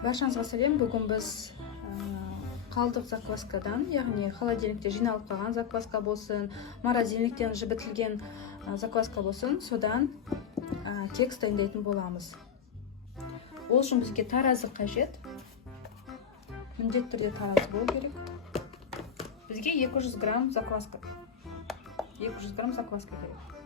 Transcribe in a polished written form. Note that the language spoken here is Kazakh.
Баршаңызға сәлем. Бүгін біз қалдық закваскадан, яғни холодильникте жиналып қалған закваска болсын, морозильниктен жібітілген закваска болсын, содан кекс дайындайтын боламыз. Ол үшін бізге таразы қажет. Міндетті түрде таразы болу керек. Бізге 200 грамм закваска. 200 грамм закваска керек.